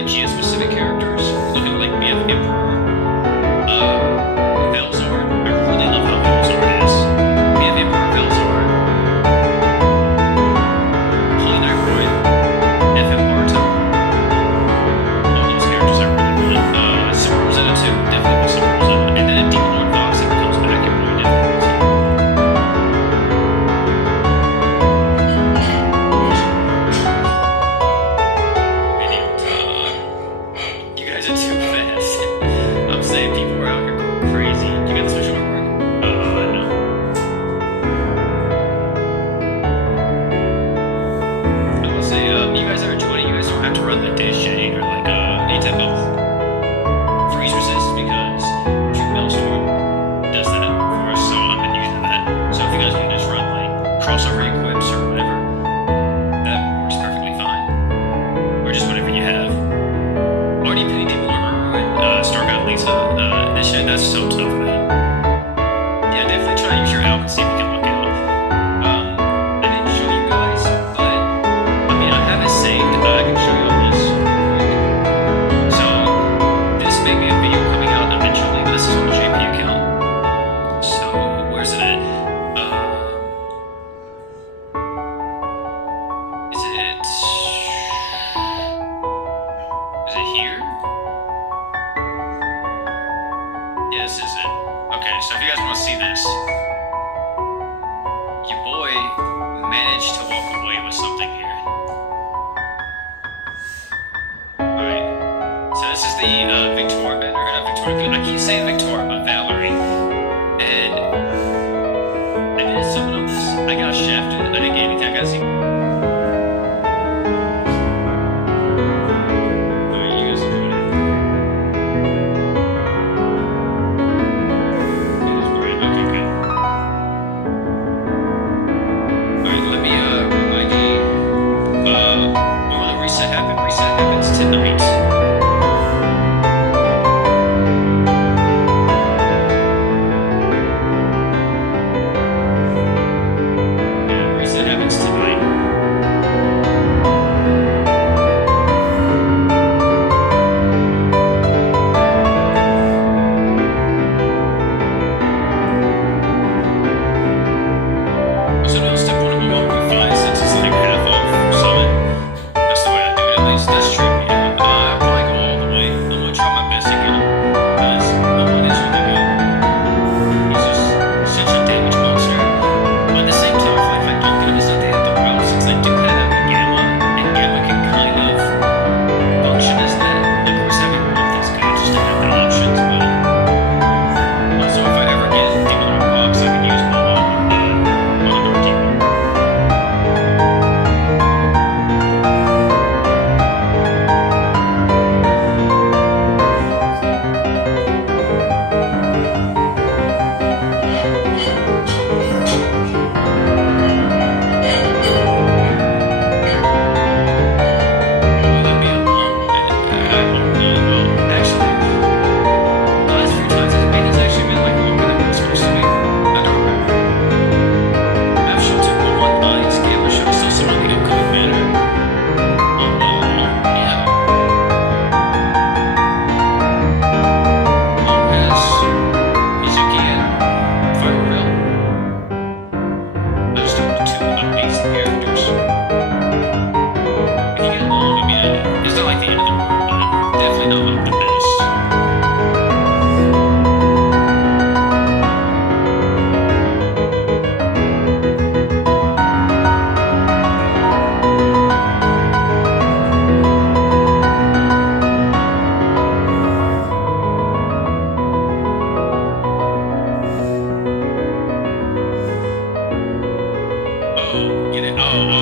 like geo-specific characters. Look at like we have Emperor, Velzord. I really love how Velzord is. We have Emperor Velzord, Polynicoid, FM Barto. All those characters I really want. Super Rosetta too, definitely want Super Rosetta. And then a Demon Lord Vox if it comes back, it really definitely want. That's so tough, man. Yeah, definitely try to use your alp and see if you can look out. I didn't show you guys, but I mean, I have it saved. I can show you all this quick. So, this may be a video coming out eventually, but this is on the JP account. So, where's it at? Is it here? Yeah, this is it. Okay, so if you guys want to see this, your boy managed to walk away with something here. Alright, so this is the Victor banner, or not Victor, I keep saying Victor, but Valerie. And I did something on this. I got shafted, I didn't get anything, I got to see. Reset happens tonight. Yeah, reset happens tonight. So now step 1 of 1.5 since it's like half off summon. That's true, yeah. I'll probably go all the way. I'm gonna try my best to get him, because Owen is really good. He's just such a damage monster. But at the same time, I feel like if I don't get him, it's not the end of the world, since I do have Gamma, and Gamma can kind of function as that. Of course, having both is good just to have the options, but also if I ever get Demon Lord Vox, I can use Momo on the Dark Demon.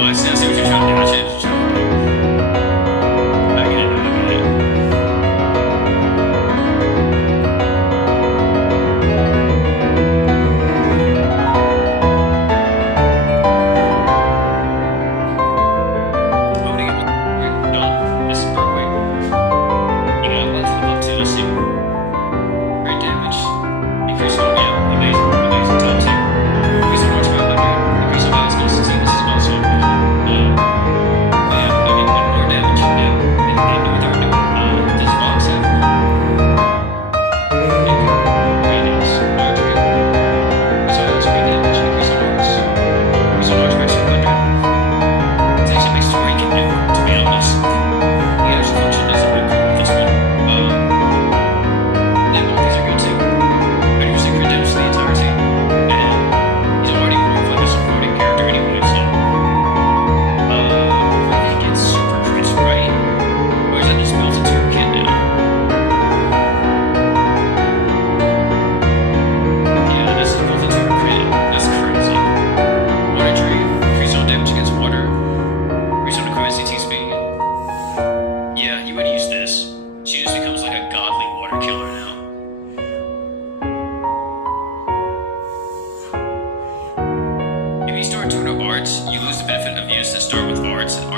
I see what you're trying to do. I get it. Amazing. Tell too. Increase in multiplier, increase in violence, consistency. This is also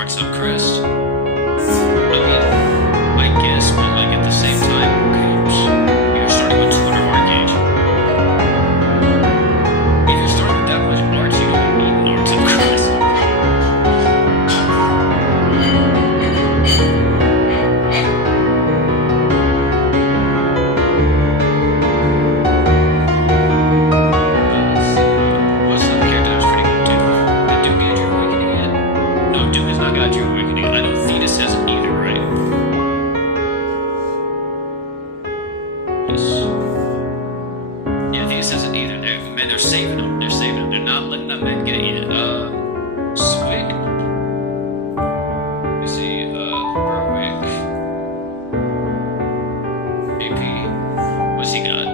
Arts of Crest. I mean, I guess, but like at the same time, okay, you're starting with 200 art gauge. If you're starting with that much arts, you don't need an Arts of Crest. What's the character that was pretty good too? Did Duke get your awakening yet? No, Duke has not got your awakening. I know Thetis hasn't either, right? Yes. Yeah, Thetis hasn't either. Man, they're saving them. They're saving them. They're not letting that man get it yet. Swig. Let me see. Berwick. AP. What's he got?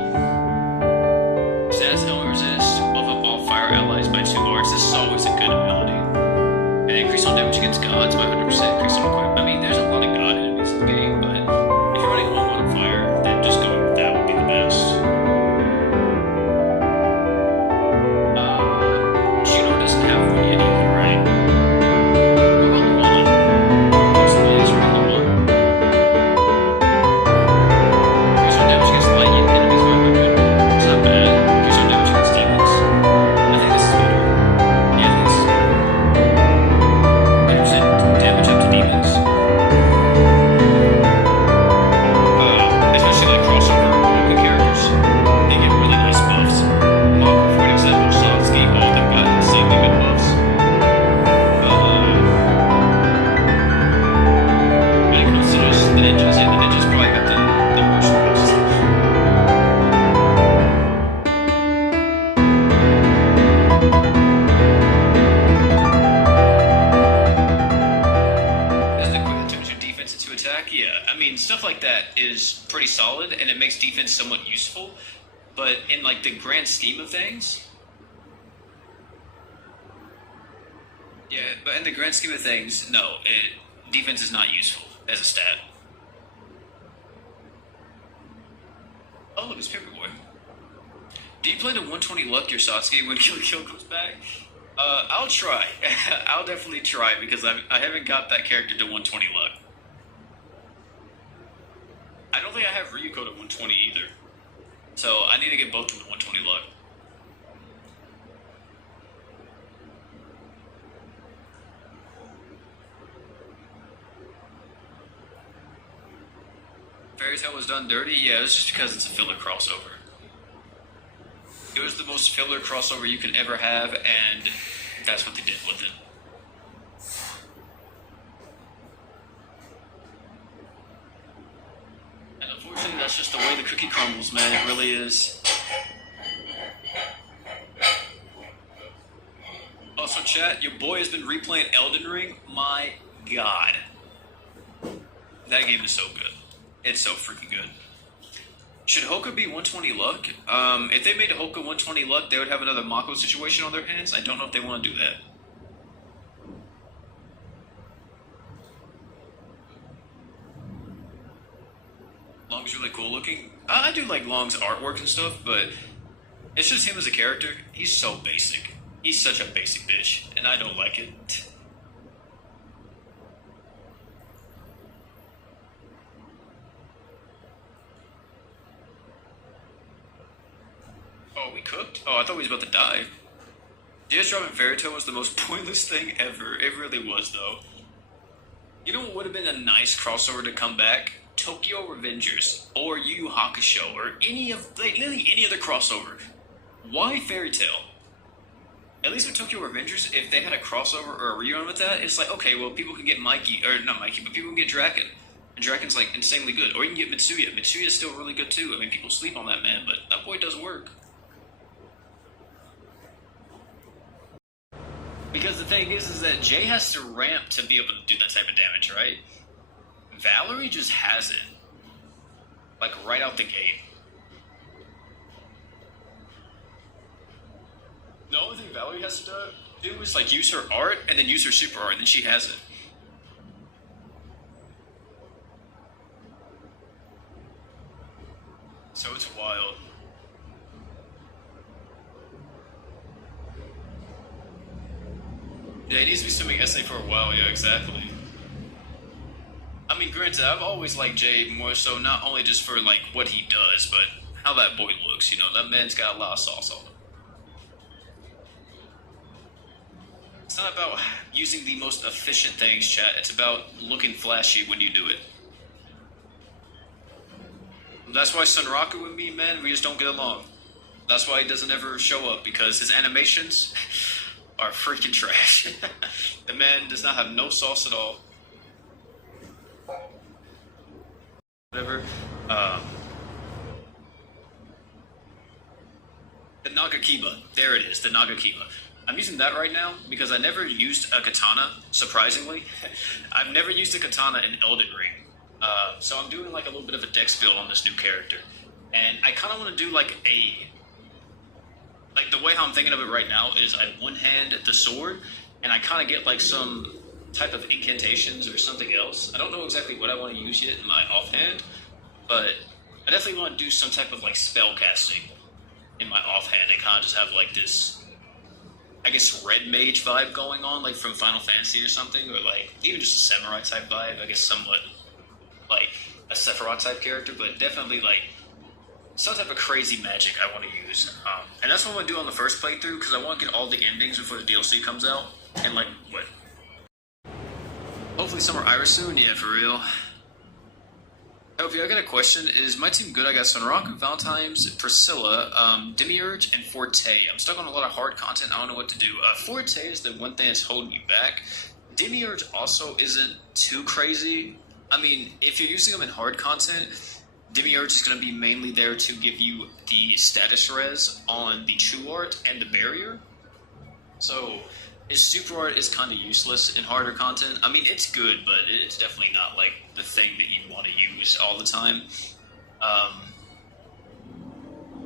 Stats don't resist. Buff up all fire allies by 2 arts. This is always a good ability. And increase on damage against gods by 100%. Increase on equip. I mean, there's a lot of god enemies in the game, but if you're running all on fire, then just going with that would be the best. Juno doesn't have one yet either, right? What about one? What's the latest for one? Increase on damage against lightning enemies by 100. It's not bad. Increase on damage against demons. I think this is better. Yeah, I think this is better. 100% damage up to demons. Especially like crossover Wookiee characters, they get really nice buffs. Mako, for example, Sonsky, all of them got insanely good buffs. When it comes to just the ninjas, yeah, the ninjas probably got the worst buffs. Doesn't equate that turns your defense into attack? Yeah, I mean, stuff like that is pretty solid, and it makes defense somewhat useful. But in like the grand scheme of things, yeah. But in the grand scheme of things, no, defense is not useful as a stat. Oh, look, it's Paperboy. Do you plan to 120 luck your Satsuki when Kill comes back? I'll try. I'll definitely try because I haven't got that character to 120 luck. I don't think I have Ryuko to 120 either. So I need to get both of them to 120 luck. Fairy Tail was done dirty? Yeah, it's just because it's a filler crossover. It was the most filler crossover you could ever have, and that's what they did with it. And unfortunately, that's just the way the cookie crumbles, man. It really is. Also, chat, your boy has been replaying Elden Ring. My God. That game is so good. It's so freaking good. Should Hoka be 120 luck? If they made a Hoka 120 luck, they would have another Mako situation on their hands. I don't know if they want to do that. Long's really cool looking. I do like Long's artwork and stuff, but it's just him as a character. He's so basic. He's such a basic bitch, and I don't like it. Oh, we cooked? Oh, I thought we was about to die. DS dropping Fairy Tail was the most pointless thing ever. It really was, though. You know what would have been a nice crossover to come back? Tokyo Revengers, or Yu Yu Hakusho, or literally any other crossover. Why Fairy Tail? At least with Tokyo Revengers, if they had a crossover or a rerun with that, it's like, okay, well, people can get Mikey, or not Mikey, but people can get Draken. And Draken's like insanely good. Or you can get Mitsuya. Mitsuya's still really good too. I mean, people sleep on that man, but that boy does work. Because the thing is that Jay has to ramp to be able to do that type of damage, right? Valerie just has it. Like, right out the gate. The only thing Valerie has to do is, like, use her art, and then use her super art, and then she has it. So it's wild. Yeah, it needs to be used to make SA for a while, yeah, exactly. I mean, granted, I've always liked Jay more so, not only just for like what he does, but how that boy looks. You know, that man's got a lot of sauce on him. It's not about using the most efficient things, chat. It's about looking flashy when you do it. That's why Sunraku and me, man, we just don't get along. That's why he doesn't ever show up, because his animations are freaking trash. The man does not have no sauce at all. Whatever. The Nagakiba. There it is, the Nagakiba. I'm using that right now because I never used a katana, surprisingly. I've never used a katana in Elden Ring. So I'm doing like a little bit of a dex build on this new character. And I kind of want to do like the way how I'm thinking of it right now is I one hand the sword, and I kind of get like some type of incantations or something else. I don't know exactly what I want to use yet in my offhand, but I definitely want to do some type of like spell casting in my offhand and kind of just have like this, I guess, red mage vibe going on, like from Final Fantasy or something, or like even just a samurai type vibe. I guess somewhat like a Sephiroth type character, but definitely like some type of crazy magic I want to use. And that's what I want to do on the first playthrough, because I want to get all the endings before the DLC comes out. And like, what? Hopefully Summer Iris soon, yeah, for real. I got a question. Is my team good? I got Sunrock, Valentine's, Priscilla, Demiurge, and Forte. I'm stuck on a lot of hard content. I don't know what to do. Forte is the one thing that's holding you back. Demiurge also isn't too crazy. I mean, if you're using them in hard content, Demiurge is going to be mainly there to give you the status res on the true art and the barrier. So his super art is kind of useless in harder content. I mean, it's good, but it's definitely not like the thing that you want to use all the time.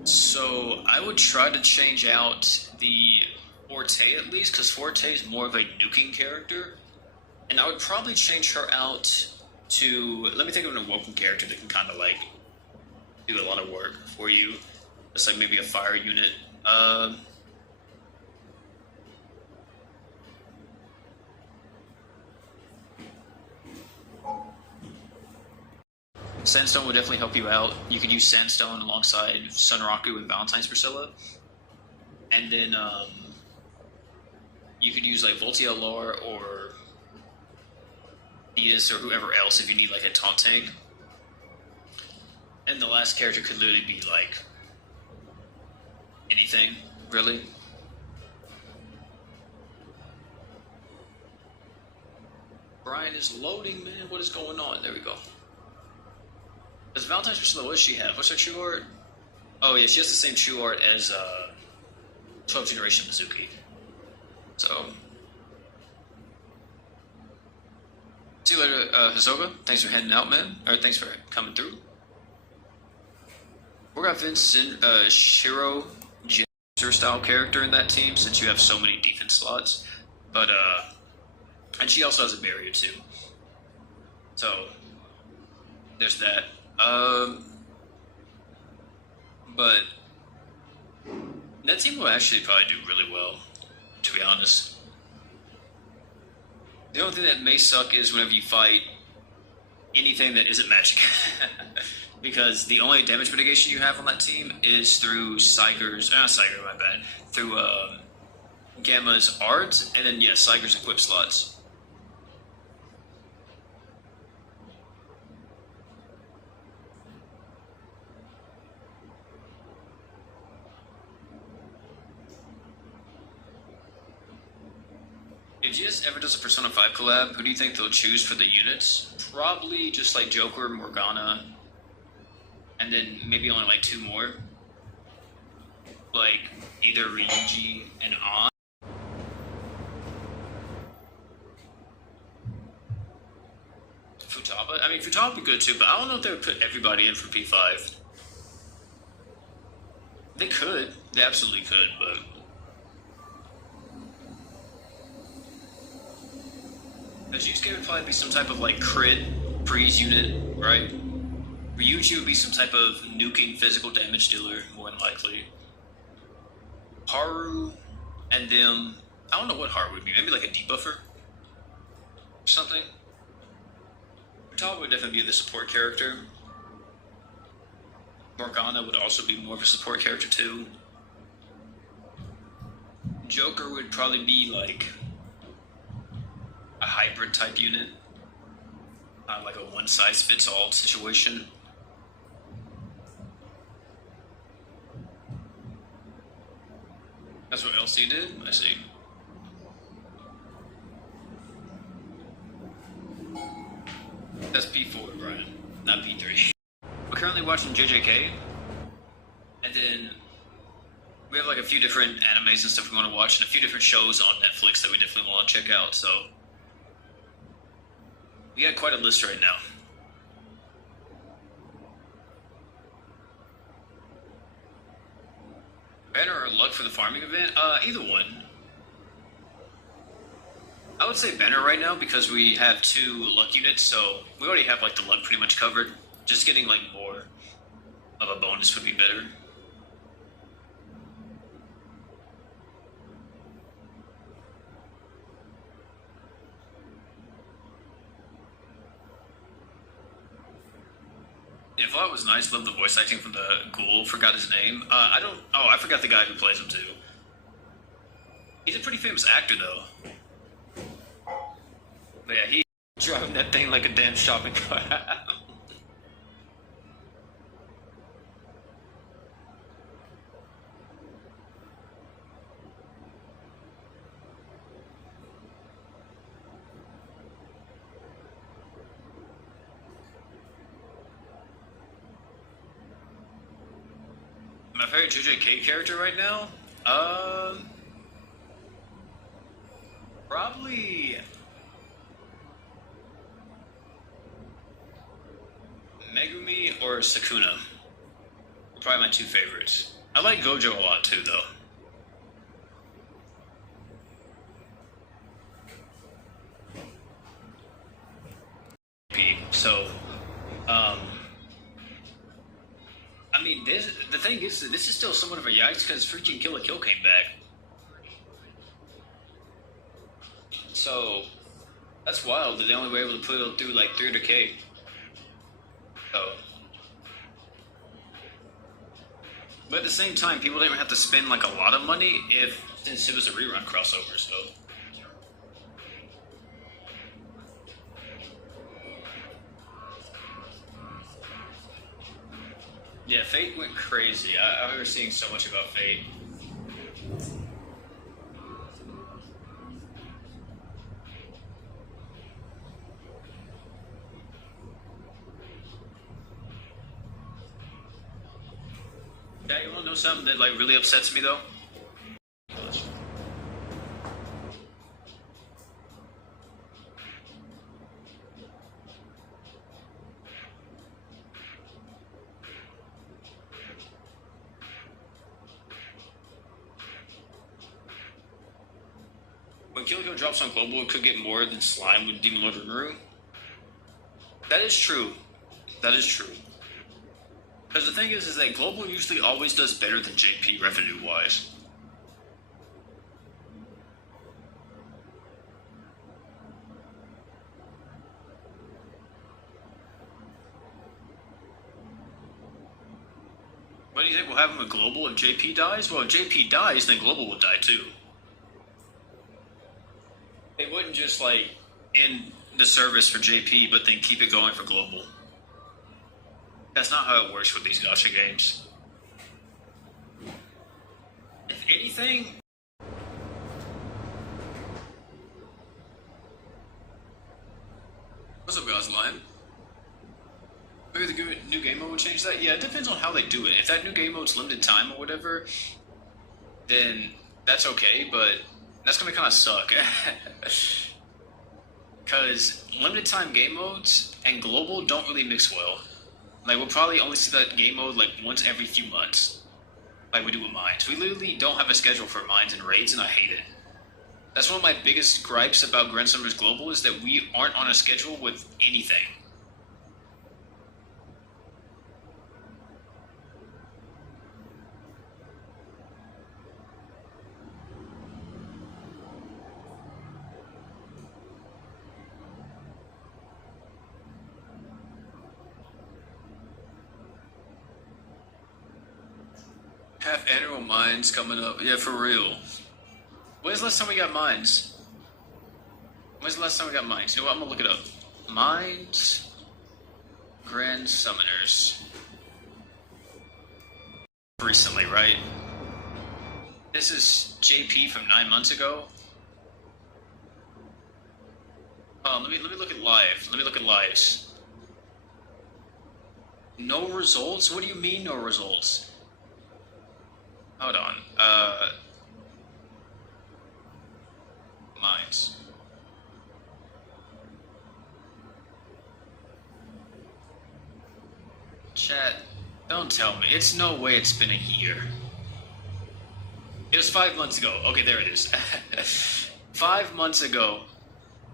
So I would try to change out the Forte at least, because Forte is more of a nuking character. And I would probably change her out to, let me think of an awoken character that can kind of like do a lot of work for you. Just like maybe a fire unit. Sandstone would definitely help you out. You could use Sandstone alongside Sunraku and Valentine's Priscilla. And then you could use like Voltia Lore or Theus or whoever else if you need like a taunt tank. And the last character could literally be like anything, really. Brian is loading, man. What is going on? There we go. Does Valentine's Priscilla, what does she have? What's her true art? Oh yeah, she has the same true art as 12th generation Mizuki. So see you later, Hisoka. Thanks for heading out, man. Or thanks for coming through. We're gonna Vincent Shiro Jinzer style character in that team since you have so many defense slots. But and she also has a barrier too. So there's that. But that team will actually probably do really well, to be honest. The only thing that may suck is whenever you fight anything that isn't magic. Because the only damage mitigation you have on that team is through through Gamma's art, and then yeah, Saiger's equip slots. If GS ever does a Persona 5 collab, who do you think they'll choose for the units? Probably just like Joker, Morgana, and then maybe only like two more. Like either Ryuji and An. Futaba? I mean, Futaba would be good too, but I don't know if they would put everybody in for P5. They could. They absolutely could, but Ryusuke would probably be some type of like crit freeze unit, right? Ryuji would be some type of nuking physical damage dealer, more than likely. Haru and them, I don't know what Haru would be, maybe like a debuffer? something. Talbot would definitely be the support character. Morgana would also be more of a support character too. Joker would probably be like a hybrid type unit, like a one-size-fits-all situation. That's what LC did? I see. That's P4, Brian, not P3. We're currently watching JJK, and then we have like a few different animes and stuff we want to watch, and a few different shows on Netflix that we definitely want to check out, so we got quite a list right now. Banner or luck for the farming event? Either one. I would say Banner right now because we have 2 luck units, so we already have like the luck pretty much covered. Just getting like more of a bonus would be better. Yeah, Vlad was nice. Loved the voice acting from the ghoul. Forgot his name. I forgot the guy who plays him too. He's a pretty famous actor though. But yeah, he driving that thing like a damn shopping cart. My favorite JJK character right now? Probably Megumi or Sakuna. Probably my 2 favorites. I like Gojo a lot too, though. So, I mean, the thing is, this is still somewhat of a yikes because freaking Kill la Kill came back. So, that's wild that they only were able to put it through like 300k. So, but at the same time, people didn't have to spend like a lot of money since it was a rerun crossover. So, yeah, Fate went crazy. I remember seeing so much about Fate. Yeah, you want to know something that like really upsets me though? When Kill la Kill drops on global, it could get more than Slime with Demon Lord Rimuru. That is true. That is true. Because the thing is that global usually always does better than JP revenue-wise. What do you think will happen with global if JP dies? Well, if JP dies, then global will die too. They wouldn't just like end the service for JP, but then keep it going for global. That's not how it works with these gacha games. If anything, what's up, guys? Lion? Maybe the new game mode will change that? Yeah, it depends on how they do it. If that new game mode's limited time or whatever, then that's okay, but that's gonna kind of suck. Because limited time game modes and global don't really mix well. Like, we'll probably only see that game mode like once every few months, like we do with mines. We literally don't have a schedule for mines and raids, and I hate it. That's one of my biggest gripes about Grand Summers Global is that we aren't on a schedule with anything. Have annual mines coming up. Yeah, for real. When's the last time we got mines? When's the last time we got mines? You know what? I'm gonna look it up. Mines. Grand Summoners. Recently, right? This is JP from 9 months ago. Let me look at live. Let me look at lives. No results? What do you mean no results? Hold on. Mines. Chat. Don't tell me. It's no way it's been a year. It was 5 months ago. Okay, there it is. 5 months ago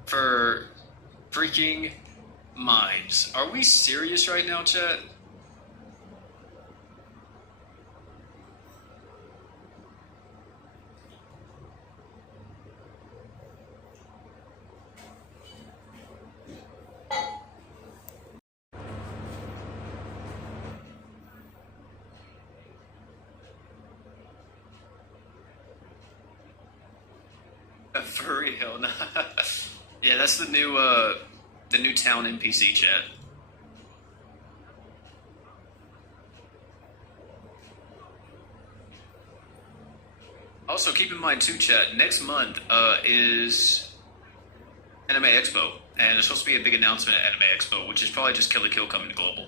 for freaking mines. Are we serious right now, chat? For real. Yeah, that's the new town NPC chat. Also, keep in mind too, chat. Next month is Anime Expo, and there's supposed to be a big announcement at Anime Expo, which is probably just Kill la Kill coming to global.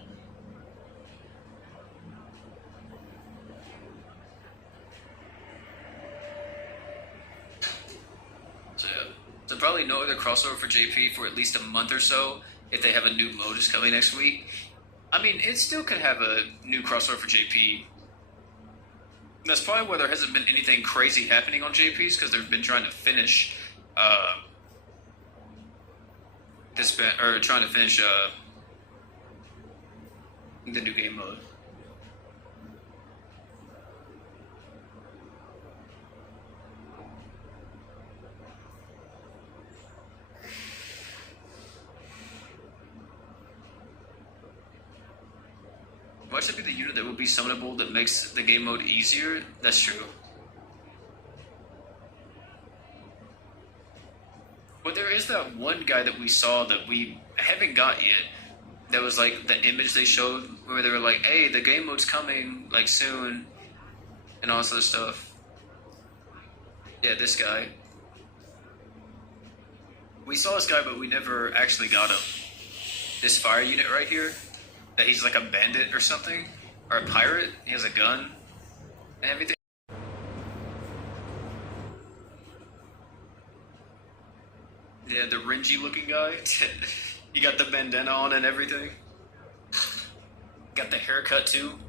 So yeah, so probably no other crossover for JP for at least a month or so. If they have a new modus coming next week, I mean, it still could have a new crossover for JP. That's probably why there hasn't been anything crazy happening on JP's, because they've been trying to finish the new game mode. Why should be the unit that will be summonable that makes the game mode easier? That's true. But there is that one guy that we saw that we haven't got yet. That was like the image they showed where they were like, "Hey, the game mode's coming like soon," and all this other stuff. Yeah, this guy. We saw this guy, but we never actually got him. This fire unit right here, that he's like a bandit or something, or a pirate. He has a gun and everything. Yeah, the Renji looking guy. He got the bandana on and everything. Got the haircut too.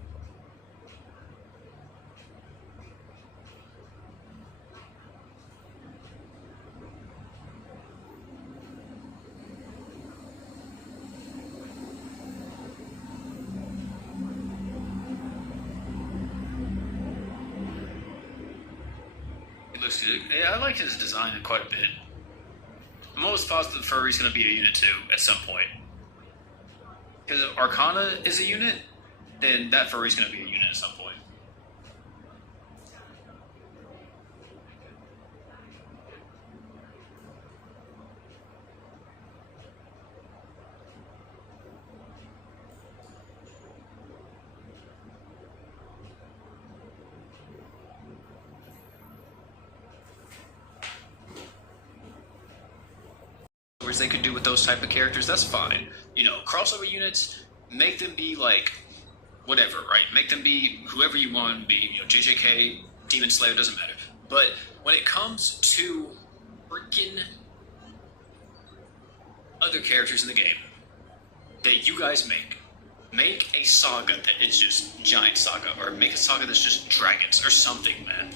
It looks good. Yeah, I like his design quite a bit. I'm almost positive Furry's going to be a unit too at some point. Because if Arcana is a unit, then that Furry's going to be a unit at some point. They could do with those type of characters, that's fine. You know, crossover units, make them be like whatever, right? Make them be whoever you want them to be. You know, JJK, Demon Slayer, doesn't matter. But when it comes to freaking other characters in the game that you guys make a saga that is just giant saga, or make a saga that's just dragons or something, man.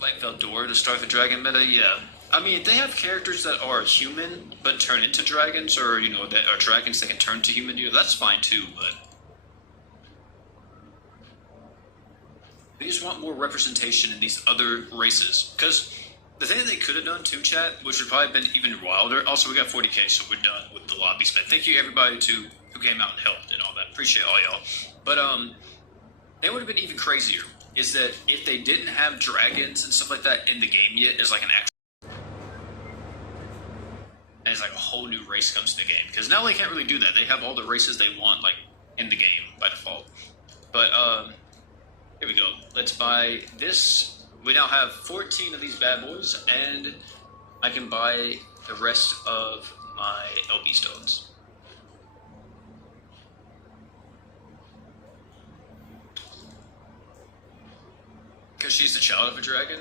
Like Veldora to start the dragon meta, yeah. I mean, they have characters that are human but turn into dragons, or that are dragons that can turn to human. That's fine too. But they just want more representation in these other races. Because the thing that they could have done too, chat, which would probably have been even wilder. Also, we got 40k, so we're done with the lobby spend. Thank you everybody who came out and helped and all that. Appreciate all y'all. But they would have been even crazier. Is that if they didn't have dragons and stuff like that in the game yet, as like an actual, and it's like a whole new race comes to the game. Because now they can't really do that. They have all the races they want like in the game by default. But here we go. Let's buy this. We now have 14 of these bad boys, and I can buy the rest of my LB stones. Because she's the child of a dragon?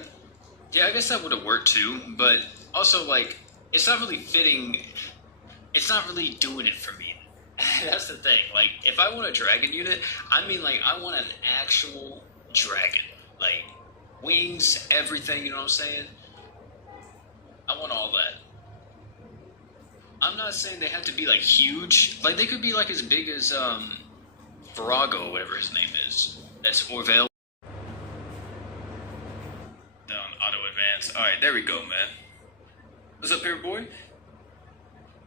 Yeah, I guess that would have worked too, but also, like, it's not really fitting. It's not really doing it for me. That's the thing. Like, if I want a dragon unit, I mean, like, I want an actual dragon. Like, wings, everything, you know what I'm saying? I want all that. I'm not saying they have to be, like, huge. Like, they could be, like, as big as, Virago, whatever his name is. That's Orville. Alright, there we go, man. What's up here, boy?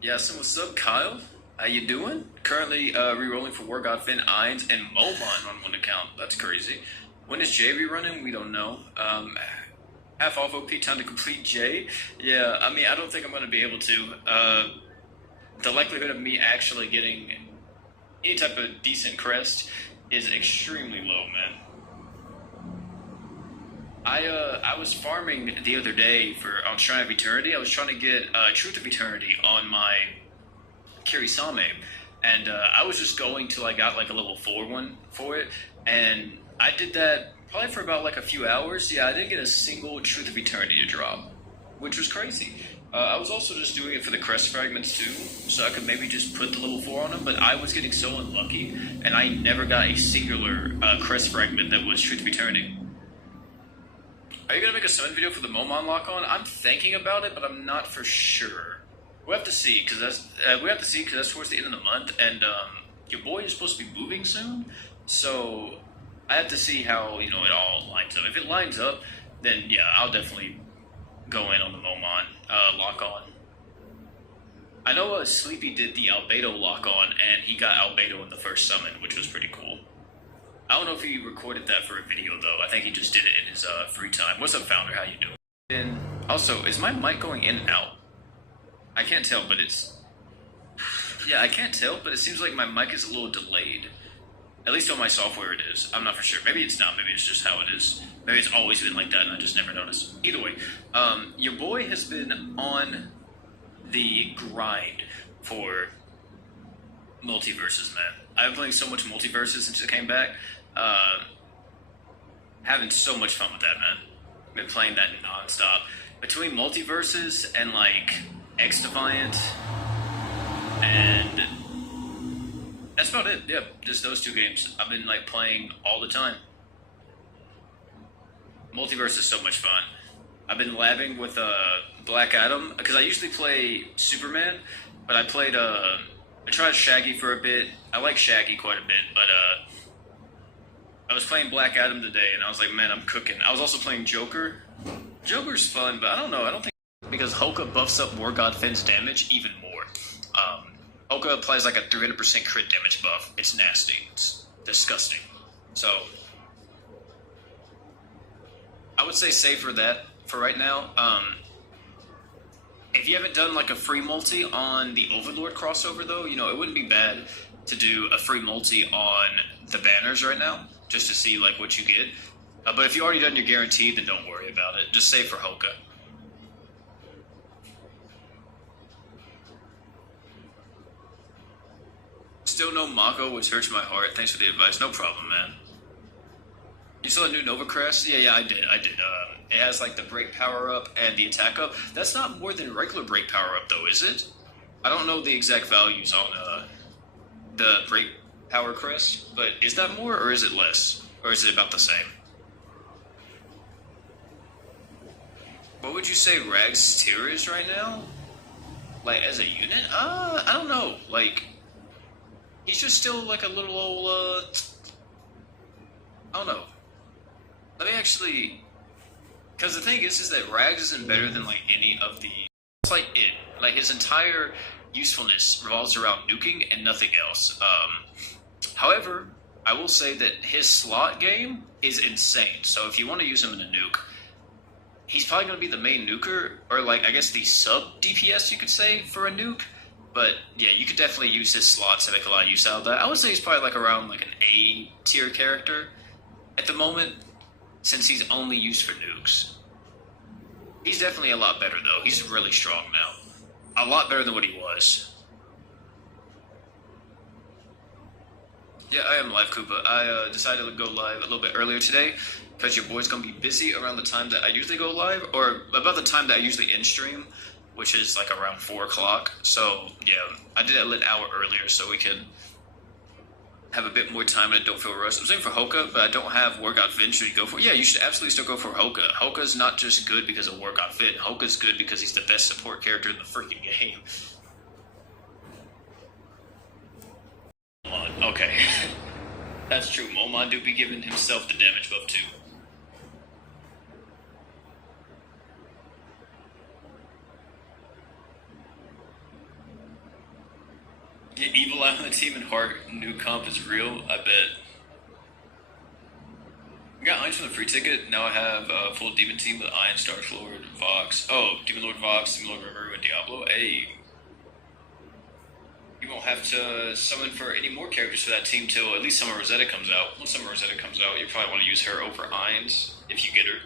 Yasin, what's up, Kyle? How you doing? Currently re-rolling for War God Finn, Ainz, and Momon on one account. That's crazy. When is J rerunning? We don't know. Half off OP, time to complete J. Yeah, I mean, I don't think I'm going to be able to. The likelihood of me actually getting any type of decent crest is extremely low, man. I was farming the other day on Shrine of Eternity. I was trying to get Truth of Eternity on my Kirisame, and I was just going till I got like a level 4 one for it, and I did that probably for about like a few hours. Yeah, I didn't get a single Truth of Eternity to drop, which was crazy. I was also just doing it for the crest fragments too, so I could maybe just put the level 4 on them, but I was getting so unlucky, and I never got a singular crest fragment that was Truth of Eternity. Are you gonna make a summon video for the Momon lock-on? I'm thinking about it, but I'm not for sure. We'll have to see, because that's towards the end of the month, and your boy is supposed to be moving soon, so I have to see how it all lines up. If it lines up, then yeah, I'll definitely go in on the Momon lock-on. I know Sleepy did the Albedo lock-on, and he got Albedo in the first summon, which was pretty cool. I don't know if he recorded that for a video, though. I think he just did it in his free time. What's up, Founder? How you doing? And also, is my mic going in and out? I can't tell, but it's... Yeah, I can't tell, but it seems like my mic is a little delayed. At least on my software it is. I'm not for sure. Maybe it's not. Maybe it's just how it is. Maybe it's always been like that and I just never noticed. Either way, your boy has been on the grind for multiverses, man. I've been playing so much multiverses since it came back. Having so much fun with that, man. Been playing that non-stop. Between multiverses and like X-Defiant and that's about it. Yeah, just those two games. I've been like playing all the time. Multiverse is so much fun. I've been labbing with Black Adam because I usually play Superman, but I tried Shaggy for a bit. I like Shaggy quite a bit, but I was playing Black Adam today, and I was like, man, I'm cooking. I was also playing Joker. Joker's fun, but I don't know. I don't think because Hoka buffs up War God Finn's damage even more. Hoka applies like a 300% crit damage buff. It's nasty. It's disgusting. So I would say save for that for right now. If you haven't done like a free multi on the Overlord crossover, though, it wouldn't be bad to do a free multi on the banners right now, just to see like what you get. But if you already done your guarantee, then don't worry about it. Just save for Hoka. Still no Mako, which hurts my heart. Thanks for the advice. No problem, man. You saw a new Nova Crest? Yeah, I did. It has like the break power up and the attack up. That's not more than regular break power up, though, is it? I don't know the exact values on the break power crest, but is that more or is it less? Or is it about the same? What would you say Rag's tier is right now? Like as a unit? I don't know. Like he's just still like a little old. I don't know. Let me actually, because the thing is that Rags isn't better than like any of the. It's like it. Like his entire usefulness revolves around nuking and nothing else. However, I will say that his slot game is insane. So if you want to use him in a nuke, he's probably going to be the main nuker, or like I guess the sub DPS you could say for a nuke. But yeah, you could definitely use his slots to make a lot of use out of that. I would say he's probably like around like an A tier character at the moment, since he's only used for nukes. He's definitely a lot better though. He's really strong now, a lot better than what he was. Yeah, I am live, Koopa. I decided to go live a little bit earlier today because your boy's gonna be busy around the time that I usually go live, or about the time that I usually end stream, which is like around 4 o'clock. So yeah, I did it an hour earlier so we could have a bit more time and don't feel rushed. I'm saying for Hoka, but I don't have workout fit. Should you go for it? Yeah, you should absolutely still go for Hoka. Hoka's not just good because of workout fit. Hoka's good because he's the best support character in the freaking game. Okay. That's true. Momon do be giving himself the damage buff too. Get Evil Eye on the team and Heart new comp is real, I bet. I got Ainz from the free ticket. Now I have a full demon team with Ainz, Dark Lord, Vox. Oh, Demon Lord Vox, Demon Lord Rimuru, and Diablo. Hey. You won't have to summon for any more characters for that team till at least Summer Rosetta comes out. Once Summer Rosetta comes out, you probably want to use her over Ainz if you get her.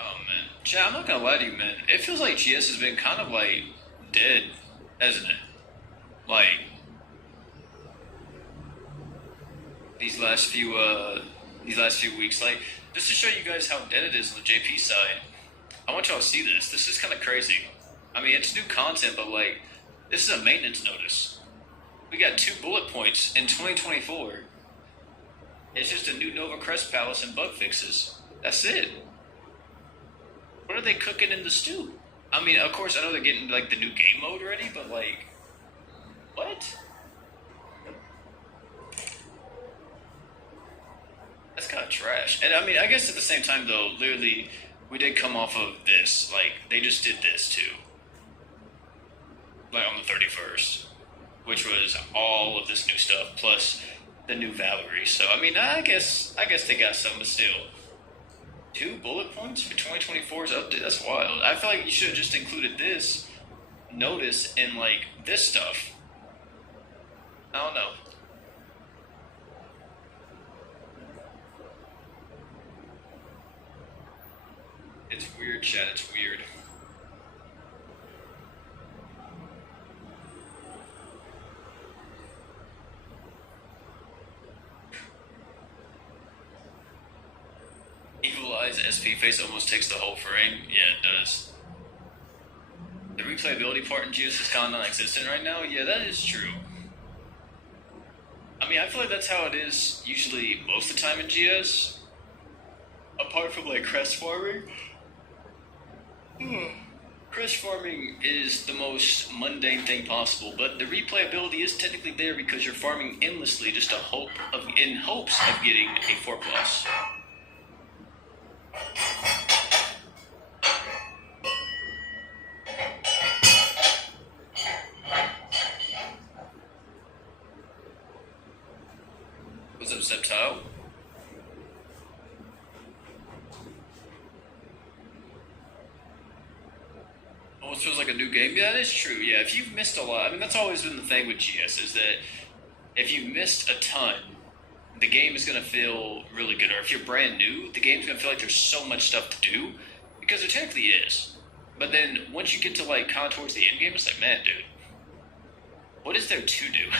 Oh man, Chad, I'm not gonna lie to you, man. It feels like GS has been kind of like dead, hasn't it? Like these last few weeks. Like, just to show you guys how dead it is on the JP side, I want y'all to see this. This is kind of crazy. I mean, it's new content, but like, this is a maintenance notice. We got 2 bullet points in 2024. It's just a new Nova Crest Palace and bug fixes. That's it. What are they cooking in the stew? I mean, of course, I know they're getting like the new game mode ready, but like, what? That's kind of trash. And I mean, I guess at the same time, though, literally, we did come off of this. Like, they just did this too. Like on the 31st, which was all of this new stuff plus the new Valerie. So I mean, I guess they got some, but still, 2 bullet points for 2024's update. That's wild. I feel like you should have just included this notice in like this stuff. I don't know. It's weird, Chad. It's weird. Evil Eye's SP face almost takes the whole frame. Yeah, it does. The replayability part in GS is kind of non-existent right now. Yeah, that is true. I mean, I feel like that's how it is usually most of the time in GS. Apart from like crest farming. Crest farming is the most mundane thing possible, but the replayability is technically there because you're farming endlessly just in hopes of getting a 4+. What's up, Septile? Almost feels like a new game. Yeah, that is true. Yeah, if you've missed a lot, I mean, that's always been the thing with GS, is that if you've missed a ton, the game is going to feel really good. Or if you're brand new, the game's going to feel like there's so much stuff to do, because there technically is. But then once you get to like kind of towards the end game, it's like, man, dude, what is there to do?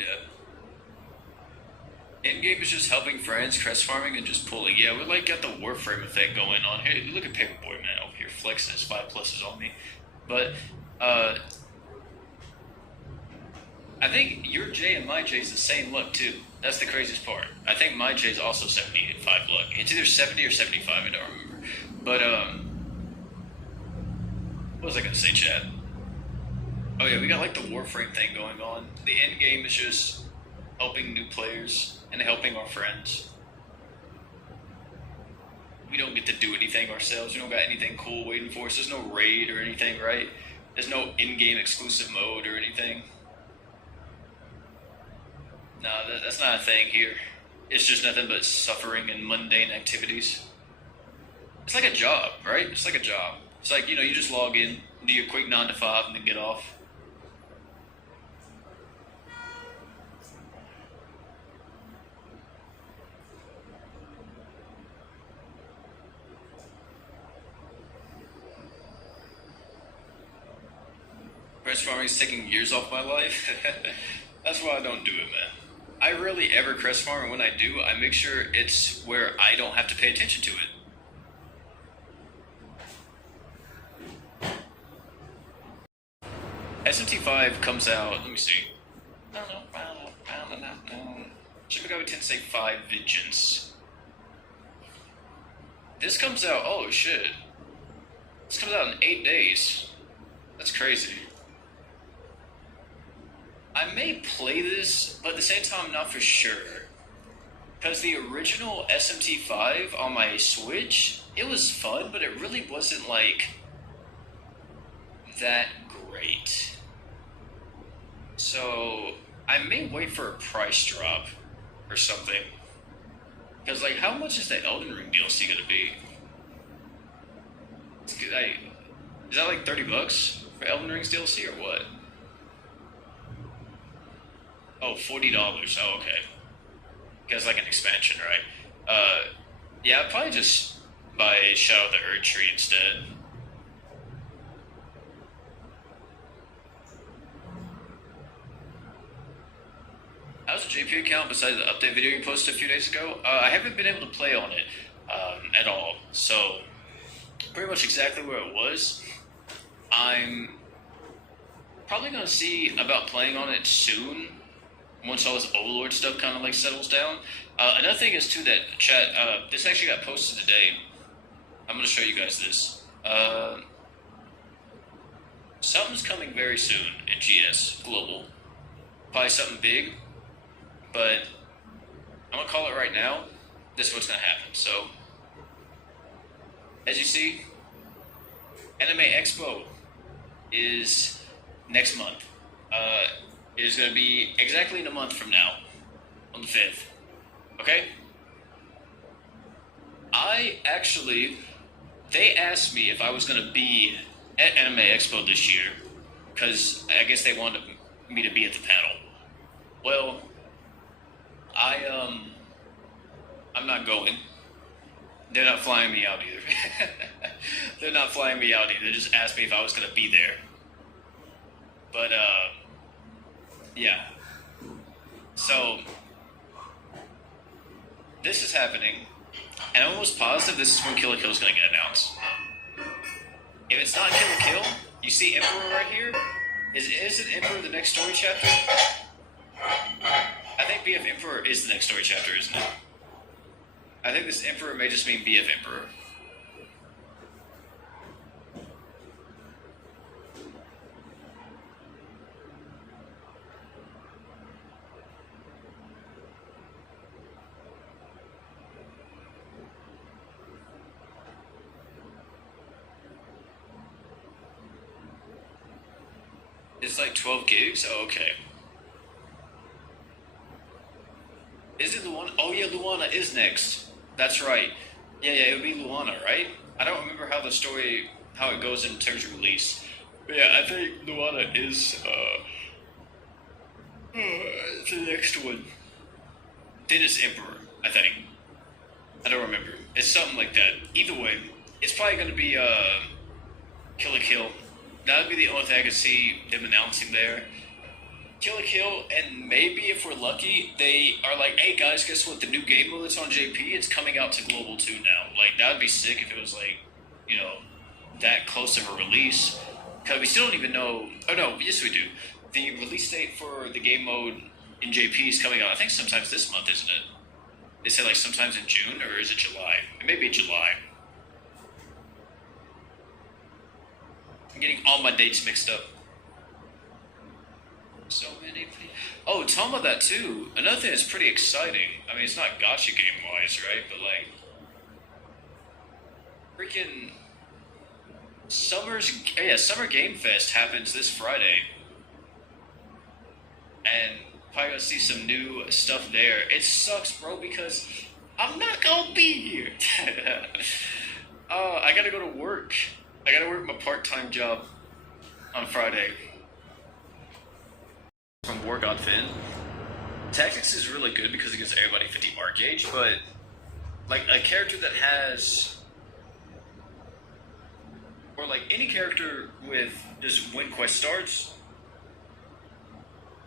Yeah. Endgame is just helping friends, crest farming, and just pulling. Yeah, we like got the Warframe thing going on. Hey, look at Paperboy Man over here flexing his 5+s on me. But I think your J and my J is the same luck too. That's the craziest part. I think my J is also 75 luck. It's either 70 or 75. I don't remember. But what was I gonna say, Chad? Oh yeah, we got like the Warframe thing going on. The end game is just helping new players and helping our friends. We don't get to do anything ourselves. We don't got anything cool waiting for us. There's no raid or anything, right? There's no in-game exclusive mode or anything. No, that's not a thing here. It's just nothing but suffering and mundane activities. It's like a job, right? It's like a job. It's like, you just log in, do your quick 9 to 5, and then get off. Crest farming is taking years off my life. That's why I don't do it, man. I rarely ever crest farm, and when I do, I make sure it's where I don't have to pay attention to it. SMT5 comes out, let me see. Chicago would tend to say 5 Vengeance. This comes out, oh shit. This comes out in 8 days. That's crazy. I may play this, but at the same time, I'm not for sure. Because the original SMT5 on my Switch, it was fun, but it really wasn't, like, that great. So, I may wait for a price drop or something. Because, like, how much is that Elden Ring DLC gonna be? Is that like $30 for Elden Ring's DLC or what? Oh, $40. Oh, okay. Because like an expansion, right? Yeah, I'd probably just buy Shadow of the Erd Tree instead. How's the JP account besides the update video you posted a few days ago? I haven't been able to play on it at all, so pretty much exactly where it was. I'm probably going to see about playing on it soon, once all this Overlord stuff kind of like settles down. Another thing is too that chat, this actually got posted today. I'm going to show you guys this. Something's coming very soon in GS Global. Probably something big, but I'm going to call it right now. This is what's going to happen. So, as you see, Anime Expo is next month. It is going to be exactly in a month from now, on the 5th. Okay? They asked me if I was going to be at Anime Expo this year, because I guess they wanted me to be at the panel. Well, I'm not going. They're not flying me out either. They're not flying me out either. They just asked me if I was going to be there. But, yeah. So, this is happening, and I'm almost positive this is when Kill la Kill is going to get announced. If it's not Kill la Kill, you see Emperor right here? Is it Emperor the next story chapter? I think BF Emperor is the next story chapter, isn't it? I think this Emperor may just mean BF Emperor. It's like 12 gigs? Oh, okay. Is it Luana? Oh yeah, Luana is next. That's right. Yeah, it would be Luana, right? I don't remember how it goes in terms of release. But yeah, I think Luana is, the next one. Then it's Emperor, I think. I don't remember. It's something like that. Either way, it's probably gonna be, Kill la Kill. That would be the only thing I could see them announcing there. Kill a Kill, and maybe if we're lucky, they are like, hey guys, guess what? The new game mode that's on JP, it's coming out to Global 2 now. Like, that would be sick if it was like, you know, that close of a release. Because we still don't even know. Oh no, yes we do. The release date for the game mode in JP is coming out, I think sometimes this month, isn't it? They say like sometimes in June, or is it July? It may be July. I'm getting all my dates mixed up. So many. Oh, tell them about that too. Another thing that's pretty exciting. I mean, it's not gotcha game wise, right? But like, freaking Summer Game Fest happens this Friday, and probably gonna see some new stuff there. It sucks, bro, because I'm not gonna be here. I gotta go to work. I gotta work my part-time job on Friday. From War God Finn. Tactics is really good because it gives everybody 50 mark gauge, but like a character that has, or like any character with just when quest starts,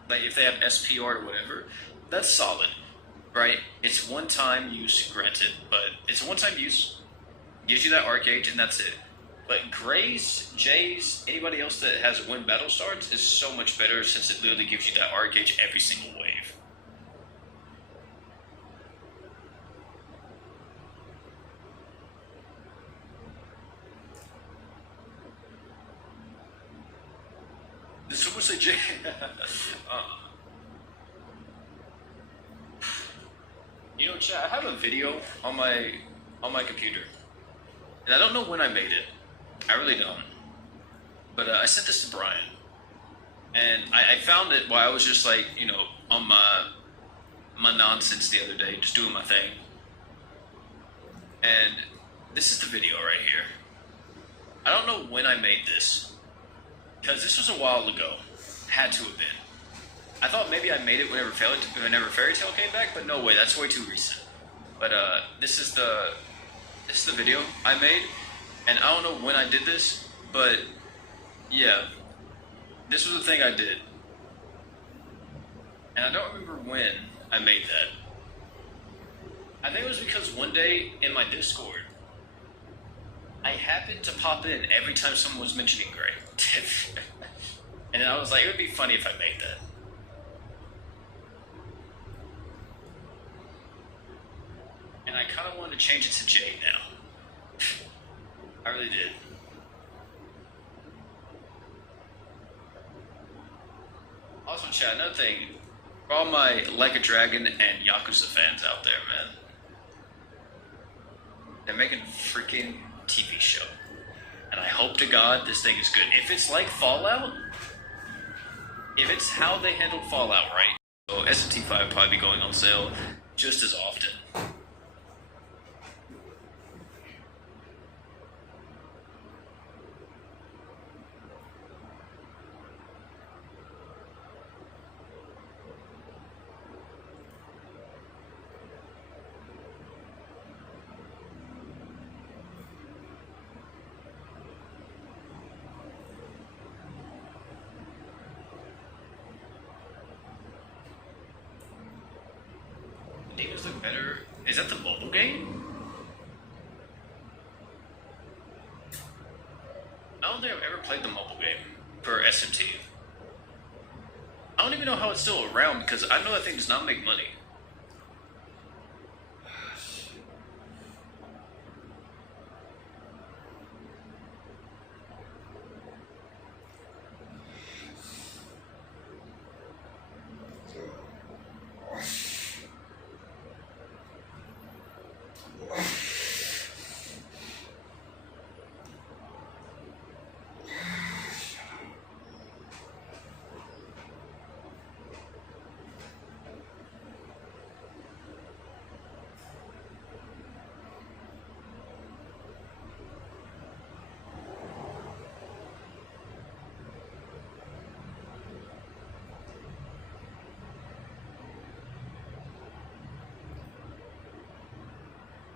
like if they have SPR or whatever, that's solid, right? It's one-time use, granted, but it's a one-time use, gives you that arc gauge, and that's it. But Grays, Jays, anybody else that has when battle starts is so much better since it literally gives you that arc gauge every single wave. Did someone say Jay? You know, chat, I have a video on my computer, and I don't know when I made it. I really don't. But I sent this to Brian, and I found it while I was just like, you know, on my nonsense the other day, just doing my thing. And this is the video right here. I don't know when I made this, because this was a while ago. Had to have been. I thought maybe I made it whenever Fairy Tail came back, but no way, that's way too recent. But this is the video I made. And I don't know when I did this, but yeah, this was the thing I did. And I don't remember when I made that. I think it was because one day in my Discord, I happened to pop in every time someone was mentioning Gray. And then I was like, it would be funny if I made that. And I kind of wanted to change it to Jay now. I really did. Also, chat, another thing. For all my Like a Dragon and Yakuza fans out there, man. They're making a freaking TV show. And I hope to God this thing is good. If it's like Fallout, if it's how they handled Fallout, right? So SMT5 will probably be going on sale just as often. Demons look better. Is that the mobile game? I don't think I've ever played the mobile game for SMT. I don't even know how it's still around because I know that thing does not make money.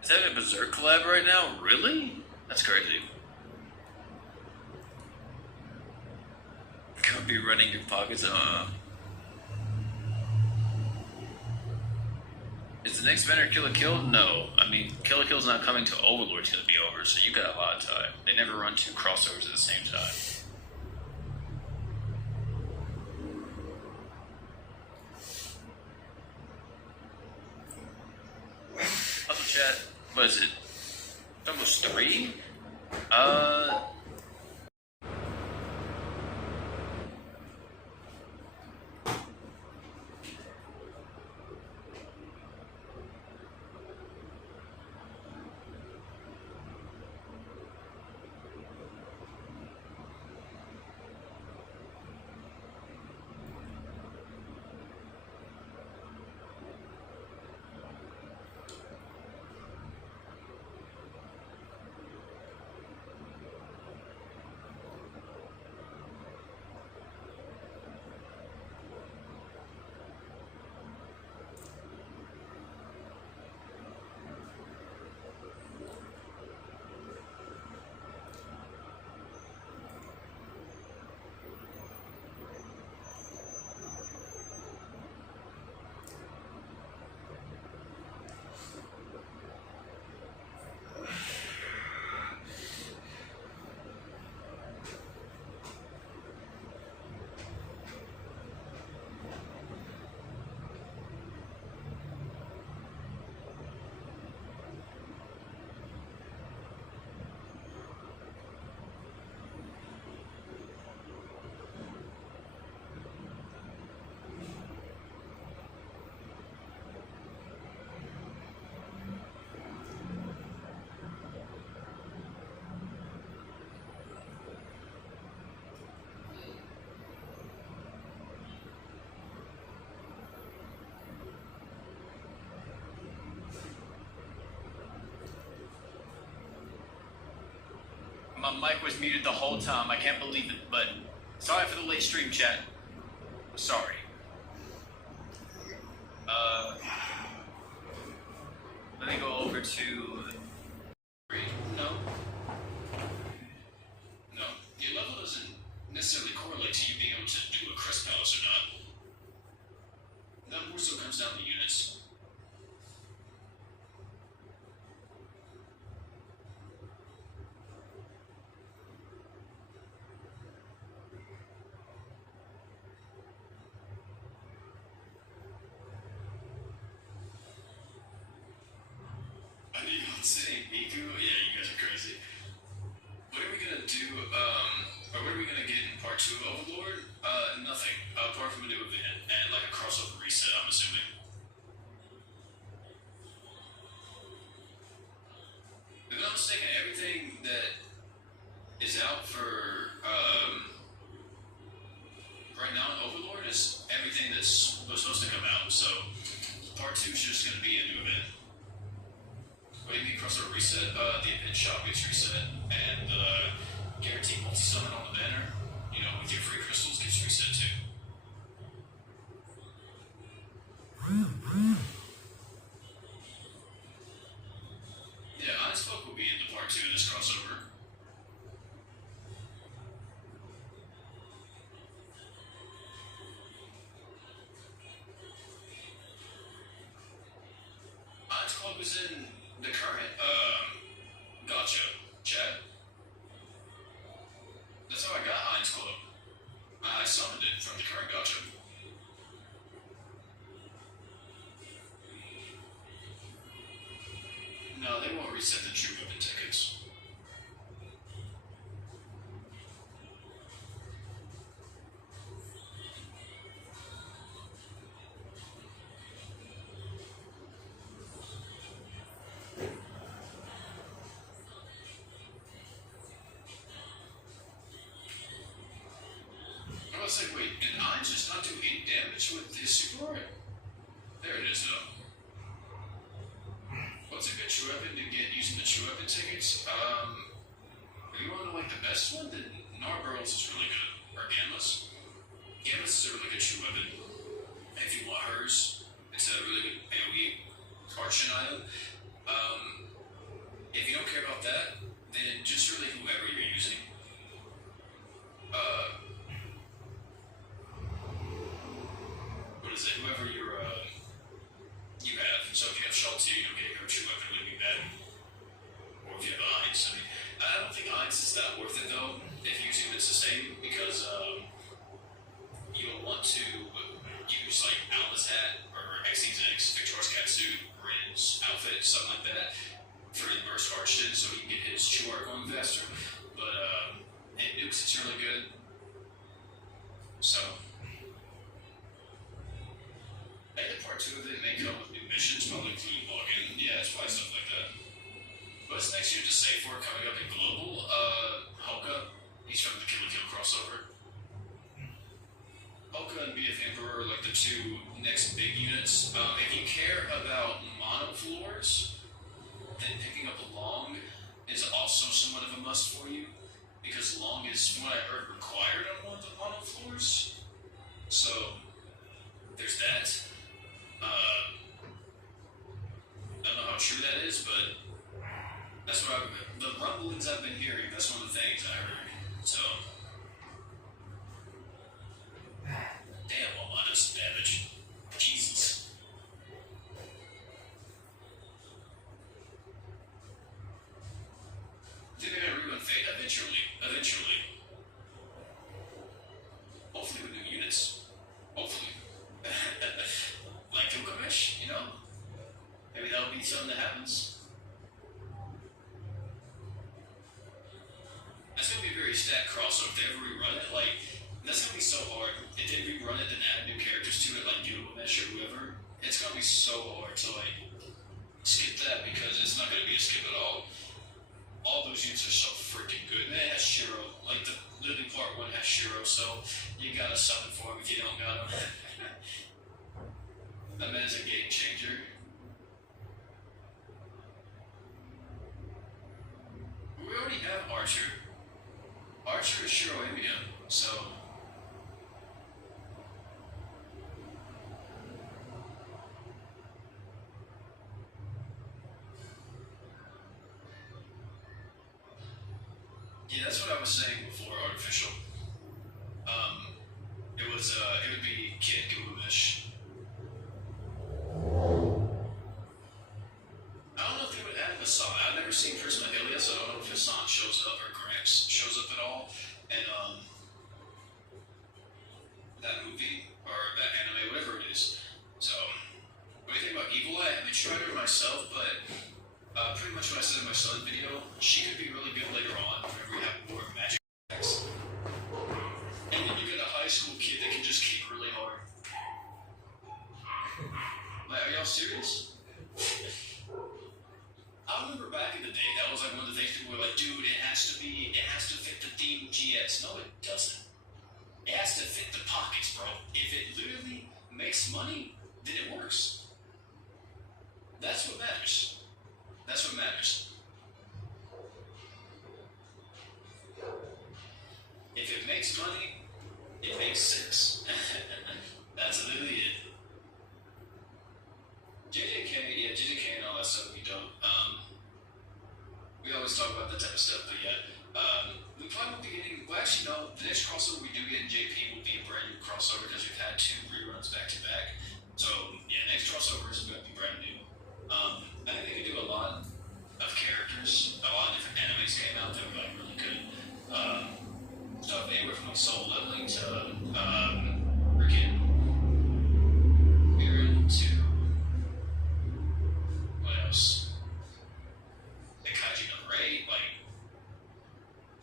Is that a Berserk collab right now? Really? That's crazy. Could be running your pockets. next banner Kill a Kill? No. I mean, Kill a Kill's not coming to Overlord's gonna be over, so you got a lot of time. They never run two crossovers at the same time. Also, chat, what is it? Almost 3? My mic was muted the whole time. I can't believe it, but sorry for the late stream, chat. Sorry. Let me go over to... No. No. Your level doesn't necessarily correlate to you being able to do a crest palace or not. That more so comes down to units. Saying Miku? Yeah, you guys are crazy. What are we gonna do, or what are we gonna get in part 2 of Overlord? Nothing. Apart from a new event and like a crossover reset, I'm assuming. If I'm not mistaken, everything that is out for, right now in Overlord is everything was supposed to come out, so part 2 is just gonna be a new event. What do you mean crossover reset? The event shop gets reset, and guaranteed multi-summon on the banner, you know, with your free crystals gets reset too. Yeah, Ice Folk will be in the part 2 of this crossover. Ice Folk was in the current, gotcha, chat. That's how I got Heinz Club. I summoned it from the current gotcha. No, they won't reset the true weapon tickets. I was like, wait, did I just not do 8 damage with this super art? There it is, though. What's a good true weapon to get using the true weapon tickets? If you want to know, like, the best one, then Narburls is really good. Or Gammas. Gammas is a really good true weapon. And if you want hers, it's a really good AoE arching item. If you don't care about that, then just really whoever you're using. What is it? Whoever you have. So if you have getting a true weapon would be bad. Or if you have Eins, I don't think Eins is that worth it though. If you assume it's the same, because you'll want to use like Alice hat or XXX, Victor's catsuit, Rin's outfit, something like that, for the burst arched so he can get his Chuar going faster. But in nukes, it's really good. So, I think part 2 of it may come with new missions, probably including login. Yeah, it's probably stuff like that. What's next year to say for coming up in Global? Hoka. He's from the Kill la Kill crossover. Hoka and BF Emperor are like the 2 next big units. If you care about mono floors, then picking up a Long is also somewhat of a must for you. Because Long is, from what I heard, required on one of the mono floors. So, there's that. I don't know how true that is, but that's what the rumblings I've been hearing, that's one of the things I heard. So, damn, well, I did some damage. Jesus. I think they're gonna rerun Fate eventually. Hopefully with new units. Hopefully. Like Gilgamesh, you know? Maybe that'll be something that happens. That's gonna be a very stacked crossover if they ever rerun it. Like, that's gonna be so hard. If they rerun it and add new characters to it, like Gilgamesh or whoever, it's gonna be so hard to, like, skip that because it's not gonna be a skip at all. All those units are so freaking good. And it has Shiro. Like, the literally part 1 has Shiro, so you gotta summon for him if you don't got him. That man is a game changer. We already have Archer. Archer is Shiro Emiya, so... Yeah, that's what I was saying before, artificial. It would be Kid Gilgamesh. I don't know if they would add Hassan. I've never seen Prisma Ilia, so I don't know if Hassan shows up or Gramps shows up at all. And, that movie, or that anime, whatever it is. So, what do you think about Evil Eye? I haven't tried her myself, but pretty much what I said in my son video, she could be really good later on whenever we have more magic attacks. And then you get a high school kid that can just kick really hard. Like, are y'all serious? I remember back in the day, that was like one of the things people were like, dude, it has to fit the theme GS. No, it doesn't. It has to fit the pockets, bro. If it literally makes money, then it works. That's what matters. That's what matters. If it makes money, it makes sense. That's literally it. JJK and all that stuff we don't. We always talk about that type of stuff, but yeah. We probably won't be getting, well actually no, the next crossover we do get in JP will be a brand new crossover because we've had 2 reruns back to back. So yeah, next crossover is going to be brand new. I think they could do a lot of characters, a lot of different animes came out that were like really good. Stuff anywhere from like soul leveling to freaking Mirren to what else? The Kaiji no Ray, like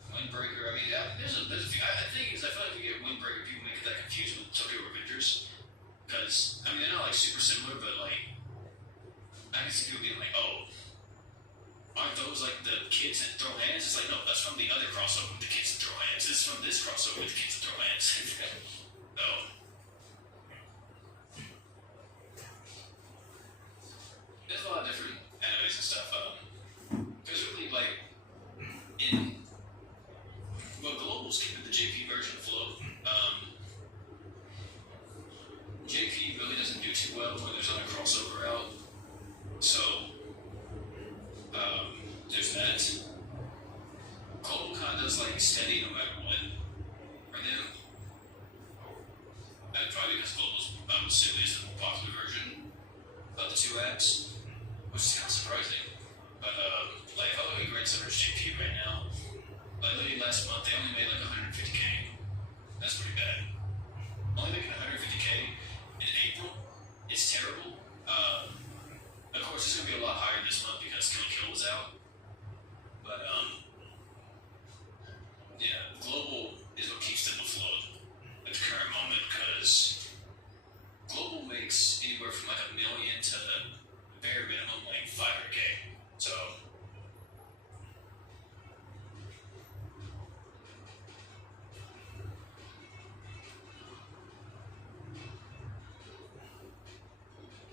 Windbreaker. I mean, there's a few. The thing is, I feel like if you get Windbreaker, people make it that confused with Tokyo Revengers. Because, I mean, they're not like super similar, but like, I can see people being like, oh, aren't those like the kids that throw hands? It's like, no, that's from the other crossover with the kids that throw hands. This is from this crossover with the kids that throw hands. So, there's a lot of different animes and stuff. There's really like, Global's keeping the JP version afloat. JP really doesn't do too well when there's other crossover out. So, there's that. Global kind of does like steady no matter what for them. And probably because Global's silly is the more popular version of the 2 apps, which is kind kill was out. But yeah, global is what keeps them afloat at the current moment, because global makes anywhere from like $1 million to the bare minimum like 500K. So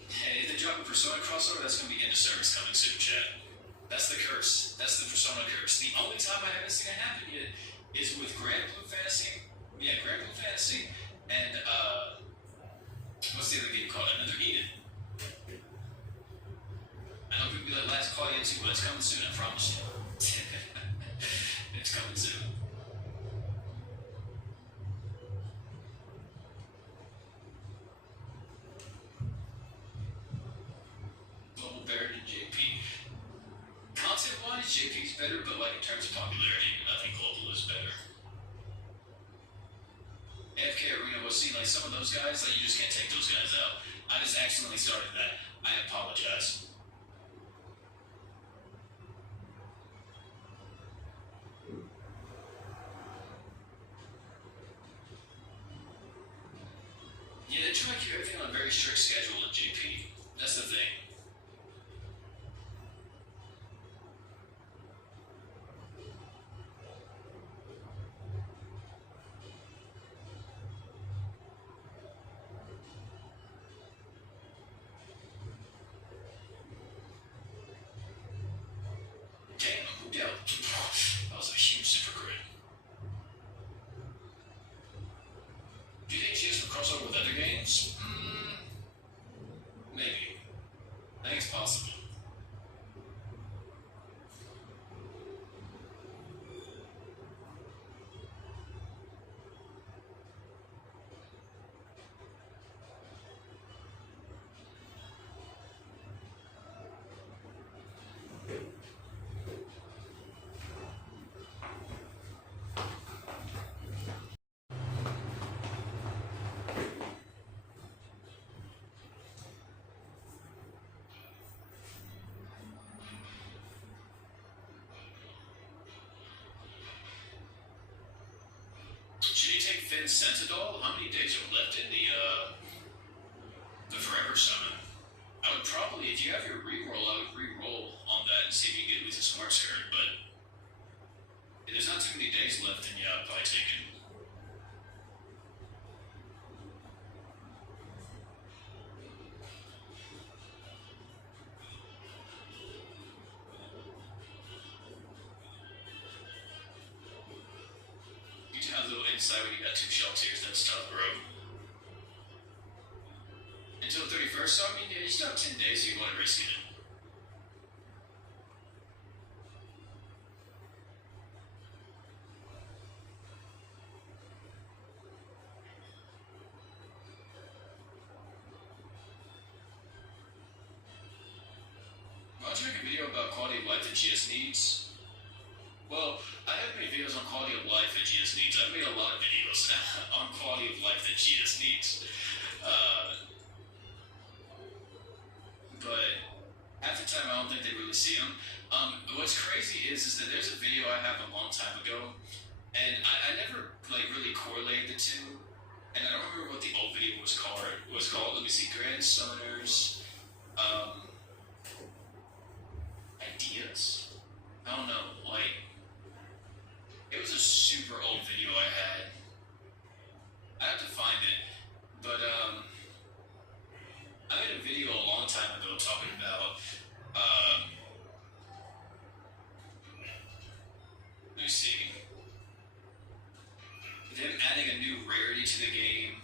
hey, if they drop a Persona crossover, that's gonna be into service coming soon, chat. That's the curse. That's the Persona curse. The only time I haven't seen it happen yet is with Grand Blue Fantasy. Yeah, Grand Blue Fantasy and what's the other game called? Another Eden. I know people be like, Last Call yet too, but it's coming soon, I promise you. It's coming soon. Global better than JP. Content-wise, JP's better, but like in terms of popularity, I think Global is better. AFK Arena was seen like some of those guys, like you just can't take those guys out. I just accidentally started that. I apologize. Yeah, they try to keep everything on a very strict schedule at JP. That's the thing. Damn, who Delt? That was a huge super crit. Do you think GS will cross over with other games? Maybe. I think it's possible. Should you take Finn's Sentinel? How many days are left in the Forever Summon? I would probably, if you have your reroll, I would reroll on that and see if you can get at least a smart skirt, but if there's not too many days left, then yeah, I'd probably take it. You just have a little insight when you got 2 shell tiers, that's tough, bro. Until 31st, so I mean, yeah, you still have 10 days, so you want to risk it. Why don't you make a video about quality of life that GS needs? Well, I haven't made videos on quality of life that GS needs. I've made a lot of videos on quality of life that GS needs. But half the time, I don't think they really see them. What's crazy is that there's a video I have a long time ago, and I never like really correlated the two, and I don't remember what the old video was called. Let me see, Grand Summoners, ideas. I don't know, like it was a super old video I had. I have to find it, but I made a video a long time ago talking about let me see, them adding a new rarity to the game.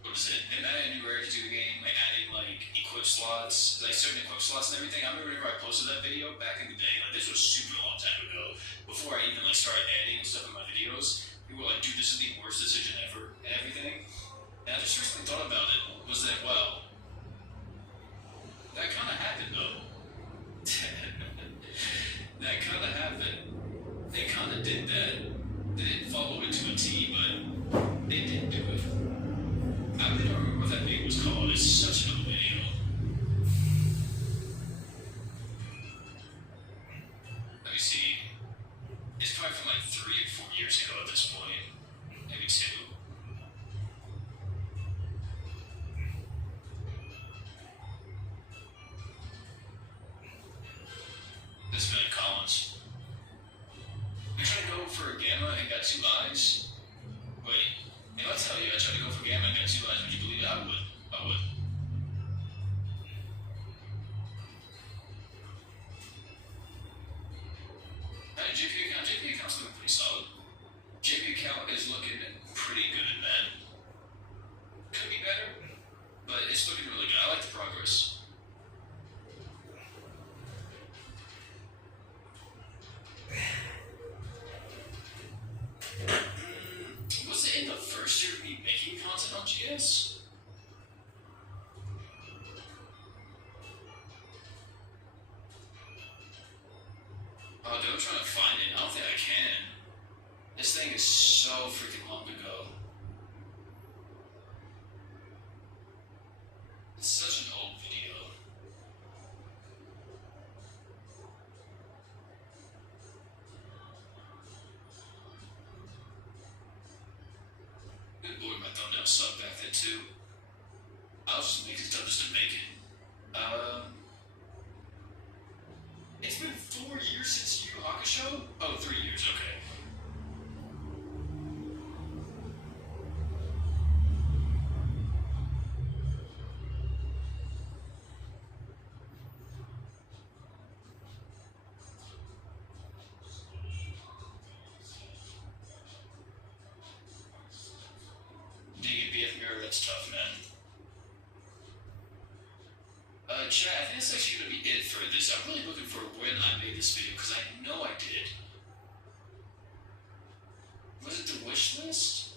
What is it? Them adding a new rarity to the game, like adding like equip slots, like certain equip slots and everything. I remember whenever I posted that video back in the day, like this was super long time ago, before I even like started editing stuff in my videos. People were like, dude, this is the worst decision ever and everything. And I just recently thought about it, was that, well, that kind of happened though. That kind of happened. They kind of did that. They didn't follow it to a T, but they did do it. I really don't remember what that video was called. It's such an old video. Hey, GP account's looking pretty solid. GP account is looking pretty good, man. Could be better, but it's looking really good. I like the progress. Was it in the first year of me making content on GS? Oh, dude, I'm trying to find it. I don't think I can. This thing is so freaking long ago. It's such an old video. Good boy, my thumbnail sucked back then too. I was just making stuff just to make it. It's been 4 years since Yu Hakusho? Oh, 3 years, okay. DBF mirror, that's tough, man. Chat, I think that's actually going to be it for this. I'm really looking for when I made this video, because I know I did. Was it the wish list?